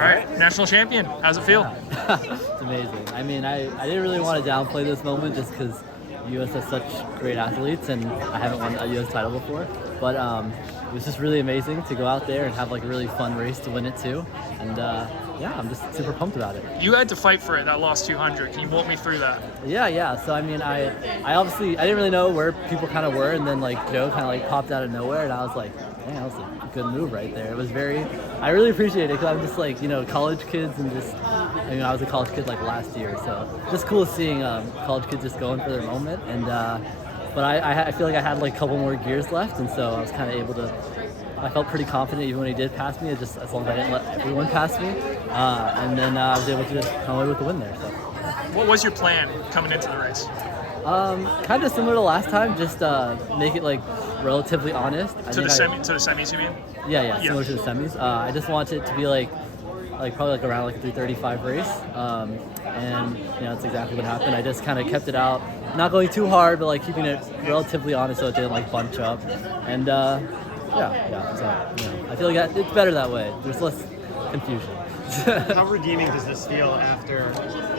right, national champion. How's it feel? It's amazing. I mean, I didn't really want to downplay this moment just because U.S. has such great athletes and I haven't won a U.S. title before. But it was just really amazing to go out there and have like a really fun race to win it too. And yeah, I'm just super pumped about it. You had to fight for it that last 200. Can you walk me through that? Yeah. So I mean, I obviously I didn't really know where people kind of were, and then like Joe kind of like popped out of nowhere, and I was like, man, that was a good move right there. It was I really appreciate it because I'm just like, college kids and just, I was a college kid like last year, so just cool seeing college kids just going for their moment. And but I feel like I had like a couple more gears left, and so I was kind of able to. I felt pretty confident even when he did pass me, just as long as I didn't let everyone pass me. And then I was able to just come away with the win there. So. What was your plan coming into the race? Kind of similar to last time, just make it like relatively honest. To the semis, you mean? Yeah, similar to the semis. I just want it to be like probably like around like a 3:35 race. And that's exactly what happened. I just kind of kept it out, not going too hard, but like keeping it relatively honest so it didn't like bunch up. And yeah. So I feel like it's better that way. There's less confusion. How redeeming does this feel after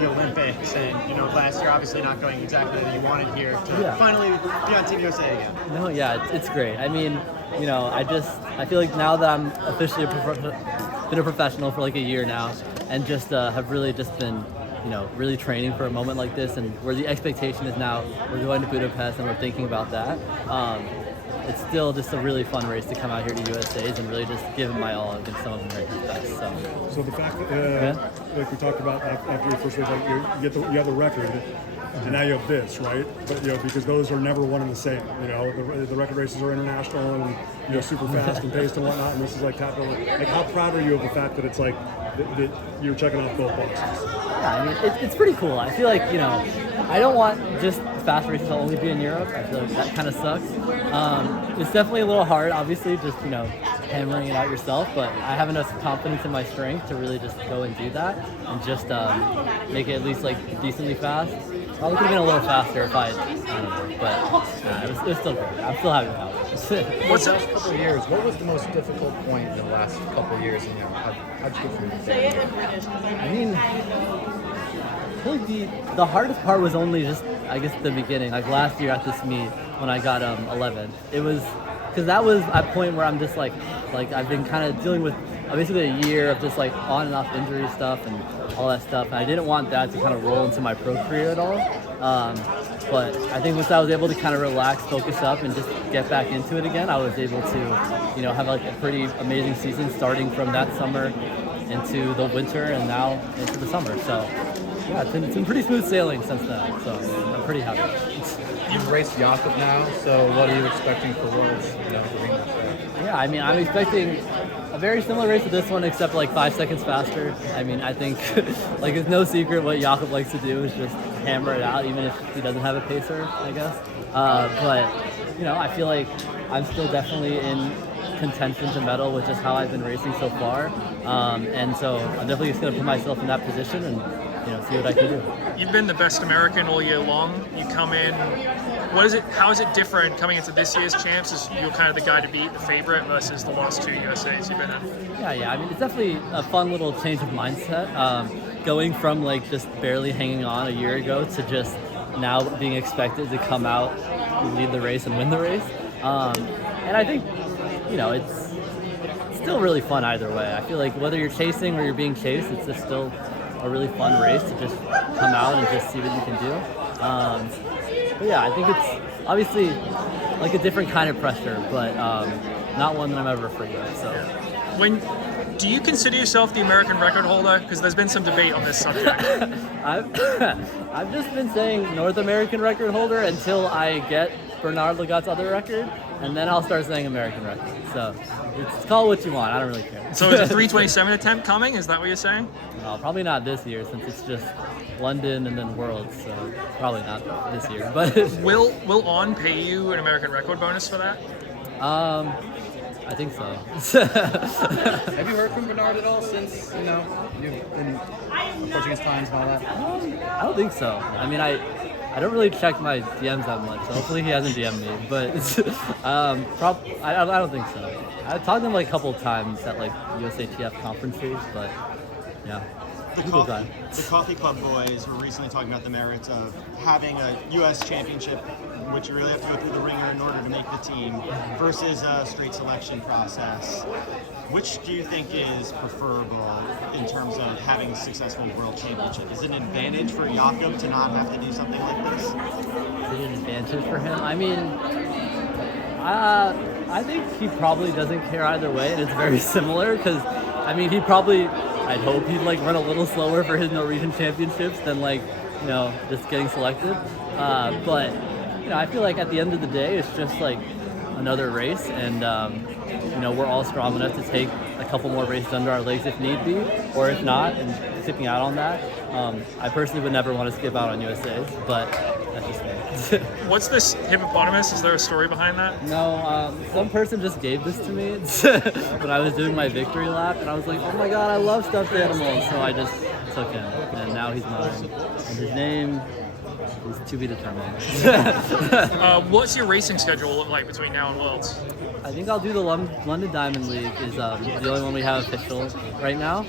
the Olympics and last year obviously not going exactly as you wanted here to finally be on Team USA again? No, yeah, it's great. I mean, I feel like now that I'm officially been a professional for like a year now, and just have really just been really training for a moment like this, and where the expectation is now we're going to Budapest and we're thinking about that. It's still just a really fun race to come out here to USA's and really just give it my all against some of America's best. So the fact that, like we talked about after your first race, like you have the record, and now you have this, right? But because those are never one and the same. The record races are international and super fast and paced and whatnot, and this is like top level. Like, how proud are you of the fact that it's like that you're checking off both boxes? Yeah, I mean, it's pretty cool. I feel like I don't want just fast races to only be in Europe. I feel like that kind of sucks. It's definitely a little hard, obviously, just hammering it out yourself, but I have enough confidence in my strength to really just go and do that and just make it at least like decently fast. Probably could have been a little faster if I but it was still great. I'm still happy about it. What's the last couple of years? What was the most difficult point in the last couple of years? How'd you get through it? I mean, I feel like the hardest part was only just, I guess, the beginning. Like last year at this meet when I got 11th, it was because that was a point where I'm just like I've been kind of dealing with basically a year of just like on and off injury stuff and all that stuff, and I didn't want that to kind of roll into my pro career at all. But I think once I was able to kind of relax, focus up, and just get back into it again, I was able to, have like a pretty amazing season starting from that summer into the winter and now into the summer. So yeah, it's been pretty smooth sailing since then. So I'm pretty happy. You've raced Jakob now, so what are you expecting for Worlds? Yeah, I mean, I'm expecting a very similar race to this one, except like 5 seconds faster. I mean, I think like it's no secret what Jakob likes to do is just hammer it out, even if he doesn't have a pacer, I guess. But I feel like I'm still definitely in contention to medal with just how I've been racing so far, and so I'm definitely just gonna put myself in that position and see what I can do. You've been the best American all year long. You come in. How is it different coming into this year's champs? Is you're kind of the guy to beat, the favorite, versus the last two USAs you've been in? Yeah. I mean, it's definitely a fun little change of mindset. Going from like just barely hanging on a year ago to just now being expected to come out, lead the race, and win the race. And I think it's still really fun either way. I feel like whether you're chasing or you're being chased, it's just still a really fun race to just come out and just see what you can do. But yeah, I think it's obviously like a different kind of pressure, but not one that I'm ever afraid of. So, do you consider yourself the American record holder? Because there's been some debate on this subject. I've just been saying North American record holder until I get Bernard Lagat's other record, and then I'll start saying American record. So it's call it what you want. I don't really care. So is a 3:27 attempt coming? Is that what you're saying? No, probably not this year since it's just London and then Worlds. So probably not this year. But will On pay you an American record bonus for that? I think so. Have you heard from Bernard at all since you've been approaching his times and all that? I don't think so. I mean, I don't really check my DMs that much, so hopefully he hasn't DM'd me. But I don't think so. I've talked to him like a couple of times at like USATF conferences, but Yeah. The Coffee Club boys were recently talking about the merits of having a U.S. championship, which you really have to go through the ringer in order to make the team, versus a straight selection process. Which do you think is preferable in terms of having a successful world championship? Is it an advantage for Jakob to not have to do something like this? Is it an advantage for him? I mean, I think he probably doesn't care either way, and it's very similar because, I mean, I'd hope he'd like run a little slower for his Norwegian championships than like, just getting selected. But I feel like at the end of the day, it's just like another race, and we're all strong enough to take a couple more races under our legs if need be, or if not, and skipping out on that. I personally would never want to skip out on USA's, but that's just me. What's this hippopotamus? Is there a story behind that? No, some person just gave this to me when I was doing my victory lap, and I was like, oh my god, I love stuffed animals, so I just took him, and now he's mine. And his name is to be determined. What's your racing schedule look like between now and Worlds? I think I'll do the London Diamond League is the only one we have official right now.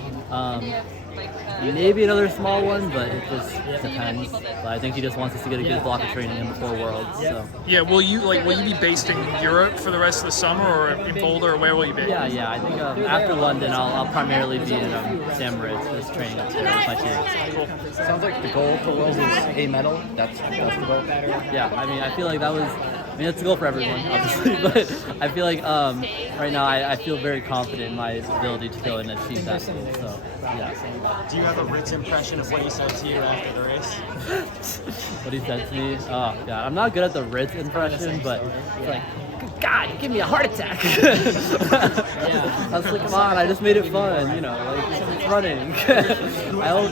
Maybe another small one, but it just depends. But I think he just wants us to get a good block of training in before Worlds. So. Yeah, will you be based in Europe for the rest of the summer, or in Boulder, or where will you be? Yeah. I think after London, I'll primarily be in Sam Ritz, just training up there with my team. Cool. Sounds like the goal for Worlds is a medal. That's the goal. Yeah, I mean, I feel like it's a goal for everyone, obviously, but I feel like right now I feel very confident in my ability to go and achieve that goal. So, yeah. Do you have a Ritz impression of what he said to you after the race? What he said to me? Oh, God. I'm not good at the Ritz impression, but it's like, God, you give me a heart attack. I was like, come on, I just made it fun, it's running. I hope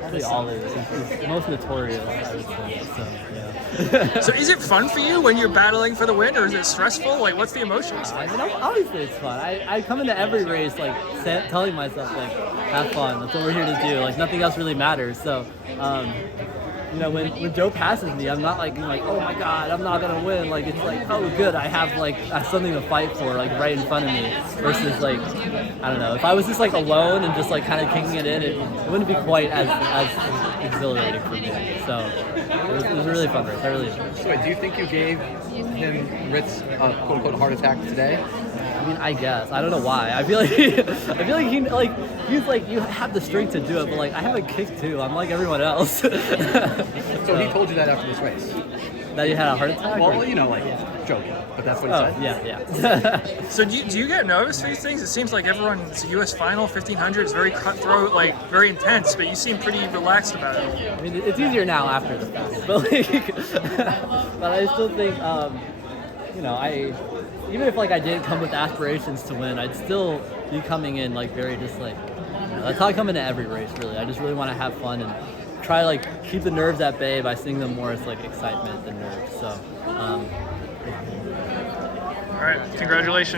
probably all of it. It's most notorious, I would say, so, yeah. So is it fun for you when you're battling for the win, or is it stressful? Like, what's the emotions? I mean, obviously it's fun. I come into every race, like, telling myself, like, have fun. That's what we're here to do. Like, nothing else really matters. So, when Joe passes me, I'm not like, oh my God, I'm not gonna win. Like, it's like, oh good, I have something to fight for, like right in front of me. Versus like, I don't know, if I was just like alone and just like kind of kicking it in, it wouldn't be quite as exhilarating for me. So it was a really fun race. I really enjoyed it. So wait, do you think you gave him Ritz a quote unquote heart attack today? I mean, I guess. I don't know why. I feel like he's like, you have the strength to do it, but like I have a kick too. I'm like everyone else. So he told you that after this race? That he had a heart attack? Well, joking, but that's what he said. Yeah. So do you get nervous for these things? It seems like it's a U.S. final, 1500 is very cutthroat, like very intense, but you seem pretty relaxed about it. I mean, it's easier now after the fact, but but I still think, even if like I didn't come with aspirations to win, I'd still be coming in like very just like, that's how I come into every race really. I just really want to have fun and try like keep the nerves at bay by seeing them more as like excitement than nerves. So. All right, congratulations.